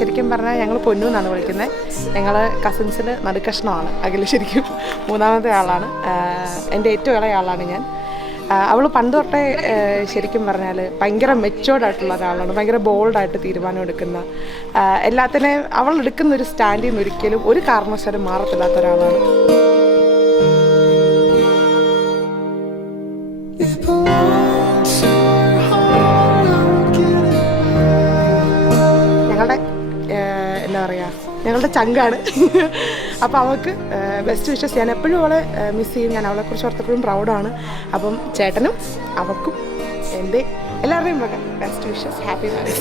ശരിക്കും പറഞ്ഞാൽ ഞങ്ങൾ പൊന്നു എന്നാണ് വിളിക്കുന്നത്. ഞങ്ങൾ കസിൻസിൽ നടുക്കഷ്ണമാണ് അഖിൽ. ശരിക്കും മൂന്നാമത്തെ ആളാണ്. എൻ്റെ ഏറ്റവും ഇളയ ആളാണ് ഞാൻ. അവൾ പണ്ട് തൊട്ടേ ശരിക്കും പറഞ്ഞാൽ ഭയങ്കര മെച്ചുവേർഡായിട്ടുള്ള ഒരാളാണ്. ഭയങ്കര ബോൾഡായിട്ട് തീരുമാനം എടുക്കുന്ന, എല്ലാത്തിനെയും അവൾ എടുക്കുന്ന ഒരു സ്റ്റാൻഡിൽ നിന്ന് ഒരിക്കലും ഒരു കാരണവശാലും മാറത്തില്ലാത്ത ഒരാളാണ്. ഞങ്ങളുടെ എന്താ പറയുക, ഞങ്ങളുടെ ചങ്കാണ്. അപ്പോൾ അവൾക്ക് ബെസ്റ്റ് വിഷസ്. ഞാൻ എപ്പോഴും അവളെ മിസ് ചെയ്യും. ഞാൻ അവളെക്കുറിച്ച് ഓർത്തെപ്പോഴും പ്രൗഡാണ്. അപ്പം ചേട്ടനും അവൾക്കും എൻ്റെ എല്ലാവരുടെയും best wishes. Happy marriage.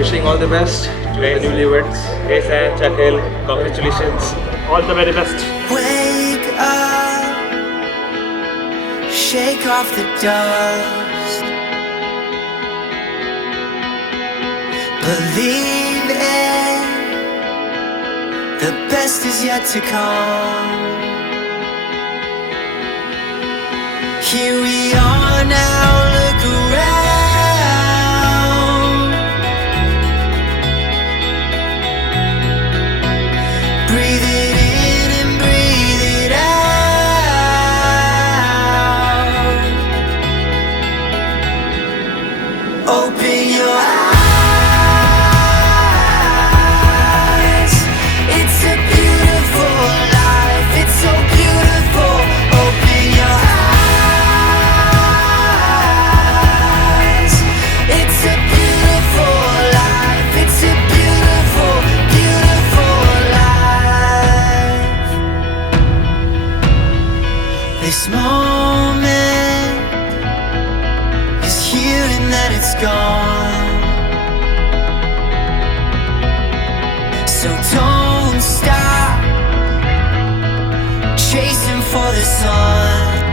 Wishing all the best to the newlyweds. Asan, Akhil, congratulations. All the very best. Wake up, shake off the dust. Believe it, the best is yet to come. Here we are now, look around. Open your eyes. It's a beautiful life. It's so beautiful. Open your eyes. It's a beautiful life. It's a beautiful, beautiful life. This moment is here and then it's gone. So don't stop chasing for the sun.